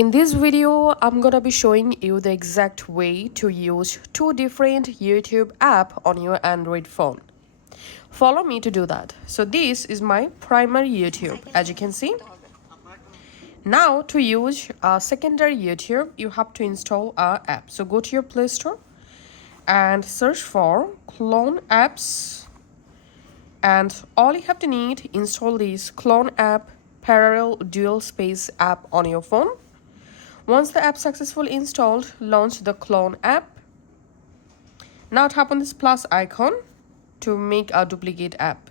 In this video, I'm gonna be showing you the exact way to use two different YouTube app on your Android phone. Follow me to do that. So this is my primary YouTube, as you can see. Now to use a secondary YouTube, you have to install our app. So go to your Play Store and search for Clone Apps. And all you have to need, install this Clone App Parallel Dual Space app on your phone. Once the app successfully installed, launch the Clone app. Now tap on this plus icon to make a duplicate app.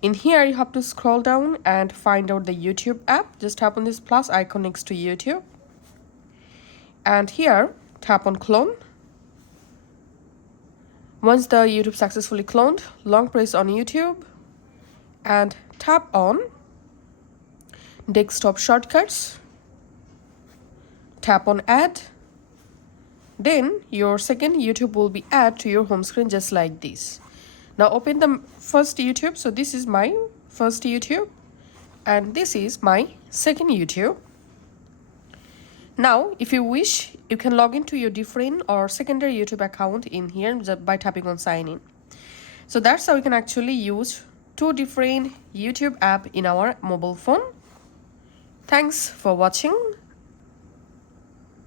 In here, you have to scroll down and find out the YouTube app. Just tap on this plus icon next to YouTube. And here, tap on clone. Once the YouTube successfully cloned, long press on YouTube and tap on desktop shortcuts. Tap on add. Then your second YouTube will be added to your home screen just like this. Now open the first YouTube. So this is my first YouTube and this is my second YouTube. Now if you wish, you can log into your different or secondary YouTube account in here by tapping on sign in. So that's how you can actually use two different YouTube app in our mobile phone. Thanks for watching.